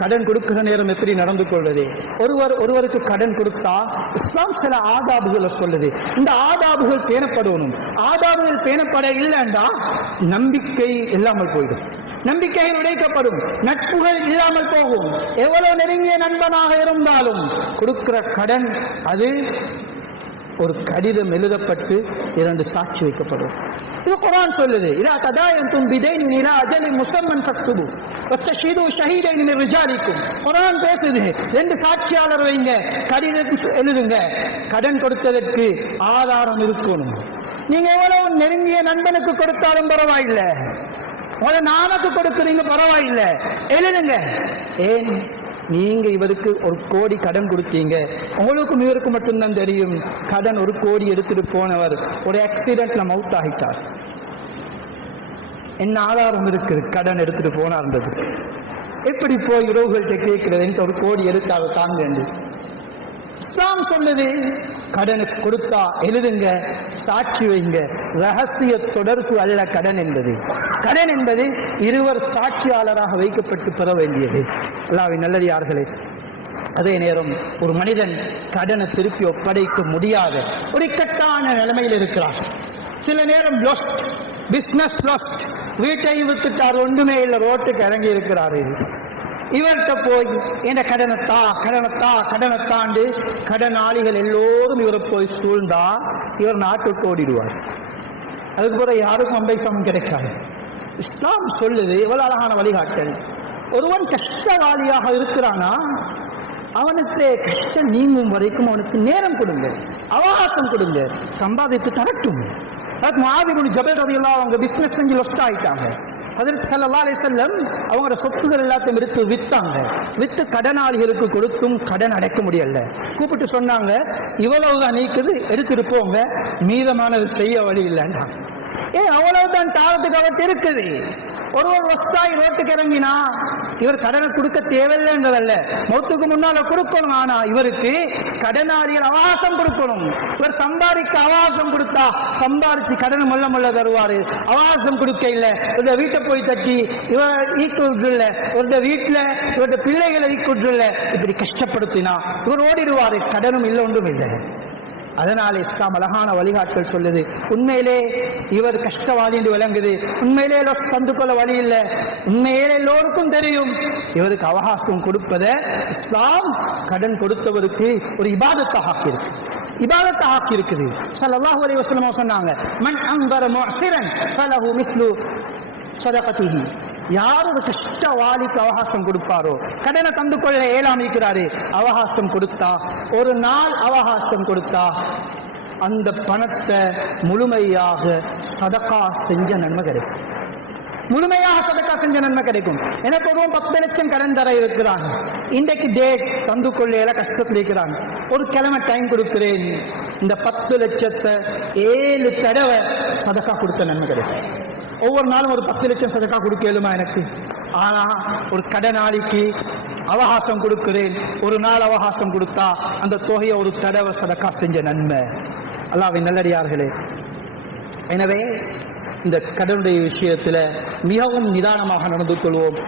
கடன் கொடுக்கிற நேரம் எப்படி நடந்து கொள்வது? ஒருவருக்கு கடன் கொடுத்தா இஸ்லாம் சில ஆதாபுகளை சொல்லுது. இந்த ஆதாபுகள் பேணப்படணும். ஆதாபுகள் பேணப்பட இல்லைன்னா நம்பிக்கை இல்லாமல் போயிடும், நம்பிக்கைகள் உடைக்கப்படும், நட்புகள் இல்லாமல் போகும். எவ்வளவு நெருங்கிய நண்பனாக இருந்தாலும் கொடுக்கிற கடன் அது ஒரு கடிதம் எழுதப்பட்டு 2 சாட்சி வைக்கப்படும். இது குர்ஆன் சொல்லுது. இதா ததாயன்தும் பிதைன் இலா அஜலின் முஸம்மன் ஃபக்துபு வத்தஷஹீது ஷஹீதைன் மின் ரிஜாலிக்கும். குர்ஆன் பேசுது, 2 சாட்சியாளர் வைங்க, கடிதம் எழுதுங்க. கடன் கொடுத்ததற்கு ஆதாரம் இருக்கணும். நீங்க எவ்வளவு நெருங்கிய நண்பனுக்கு கொடுத்தாலும் பரவாயில்லை, நானுக்கு கொடுக்குறீங்க பரவாயில்லை, எழுதுங்க. ஏன்? நீங்க இவருக்கு 1 கோடி கடன் கொடுத்தீங்க, உங்களுக்கும் இவருக்கு மட்டும்தான் தெரியும். கடன் 1 கோடி எடுத்துட்டு போனவர் ஒரு ஆக்சிடென்ட்ல மவுத் ஆகிட்டார். என்ன ஆதாரம் இருக்கு கடன் எடுத்துட்டு போனார்ன்றது? எப்படி போய் உறவுகள்கிட்ட கேட்கிறது? 1 கோடி எடுத்தாங்க தாங்க. இஸ்லாம் சொல்லுது, கடனுக்கு கொடுத்தா எழுதுங்க, சாட்சி வைங்க. ரகசிய தொடர்பு அல்ல கடன் என்பது. கடன் என்பது இருவர் சாட்சியாளராக வைக்கப்பட்டு பெற வேண்டியது. அல்லாஹ்வின் நல்லடியார்களே, அதே நேரம் ஒரு மனிதன் கடனை திருப்பி ஒப்படைக்க முடியாத ஒரு இக்கட்டான நிலைமையில் இருக்கிறார். சில நேரம் லாஸ்ட், பிசினஸ் லாஸ்ட், வீட்டையும் வித்துட்டார், ஒன்றுமே இல்லை, ரோட்டுக்கு இறங்கி இருக்கிறாரு. இவர்கிட்ட போய் என்ன கடனத்தா கடனத்தா கடனத்தாண்டு கடனாளிகள் எல்லோரும் இவரை போய் சூழ்ந்தா இவர் நாட்டுக்கு ஓடிடுவார். அதுக்கு பிறகு யாருக்கும் அம்பைக்கம் கிடைக்காது. இஸ்லாம் சொல்லுது, எவ்வளவு அழகான வழிகாட்டல். ஒருவன் கஷ்டவாளியாக இருக்கிறானா அவனுக்கு கஷ்டம் நீங்கும் வரைக்கும் அவனுக்கு நேரம் கொடுங்க, அவகாசம் கொடுங்க, சம்பாதித்து தரட்டும். ஜபல் ரலியல்லாஹு அவங்க பிசினஸ் செஞ்சு லொஸ்ட் ஆயிட்டாங்க. ஹஜ்ரத் ஸல்லல்லாஹு அலைஹி வஸல்லம் அவங்களோட சொத்துக்கள் எல்லாத்தையும் எடுத்து வித்தாங்க. வித்து கடனாளிகளுக்கு கொடுத்தும் கடன் அடைக்க முடியல. கூப்பிட்டு சொன்னாங்க, இவ்வளவுதான் நீக்குது, எடுத்துட்டு போங்க, மீதமானது செய்ய வழி இல்லைன்னா. அவ்வளவுதான் தாரத்துக்கு அவர்கிட்ட இருக்குது. ஒருவர் வஸ்தாய் ரோட்டுக்கு இறங்கினா இவர் கடனை கொடுக்க தேவையில்லைன்றதல்ல, மௌத்துக்கு முன்னால கொடுக்கணும். ஆனா இவருக்கு கடனாளிகள் அவகாசம் கொடுக்கணும். இவர் சம்பாதிக்க அவகாசம் கொடுத்தா சம்பாதிச்சு கடனை மொல்ல மொல்ல தருவாரு. அவகாசம் கொடுக்க இல்லை, இவருடைய வீட்டை போய் தட்டி இவர் ஈக்குள்ள, இவருடைய வீட்டுல இவருடைய பிள்ளைகளை ஈக்குள்ள இப்படி கஷ்டப்படுத்தினா இவர் ஓடிடுவாரு. கடனும் இல்லை, ஒன்றும் இல்லை. அதனால இஸ்லாம் அழகான வழிகாட்டல் சொல்லுது. உண்மையிலே இவர் கஷ்டவாளி என்று விளங்குது, உண்மையிலே தந்து கொள்ள வழி இல்லை, உண்மையிலே எல்லோருக்கும் தெரியும். இவருக்கு அவகாசம் கொடுப்பதை இஸ்லாம் கடன் கொடுத்தவருக்கு ஒரு இபாதத்தாக ஆக்கியிருக்கு, இபாதத்தாக ஆக்கியிருக்குது. ஸல்லல்லாஹு அலைஹி வஸல்லம் சொன்னாங்க, மன் அன்தர முஅஸிரன் ஃபலஹு மிஸ்லு ஸதகதிஹி. யார் ஒரு கஷ்டவாளிக்கு அவகாசம் கொடுப்பாரோ, கடனை தந்து கொள்ள ஏலாமிக்கிறாரு, அவகாசம் கொடுத்தா, ஒரு நாள் அவகாசம் கொடுத்தா அந்த பணத்தை முழுமையாக சதகா செஞ்ச நன்மை கிடைக்கும். முழுமையாக சதகா செஞ்ச நன்மை கிடைக்கும். எனக்கு ஒரு 10 லட்சம் கடன் தர இருக்கிறாங்க, இன்றைக்கு டேட் தந்து கொள்ளையில கஷ்டத்தில் இருக்கிறாங்க, ஒரு கிழமை டைம் கொடுக்கிறேன், இந்த 10 லட்சத்தை 7 தடவை சதகா கொடுத்த நன்மை கிடைக்கும். ஒவ்வொரு நாளும் ஒரு 10 லட்சம் சதகா கொடுக்கலுமா எனக்கு? ஆனா ஒரு கடனாளிக்கு அவகாசம் கொடுக்கிறேன், ஒரு நாள் அவகாசம் கொடுத்தா அந்த தொகையை ஒரு தடவை சதகா செஞ்ச நன்மை. அல்லாஹ்வின் நல்லடியார்களே, எனவே இந்த கடனுடைய விஷயத்துல மிகவும் நிதானமாக நடந்து கொள்வோம்.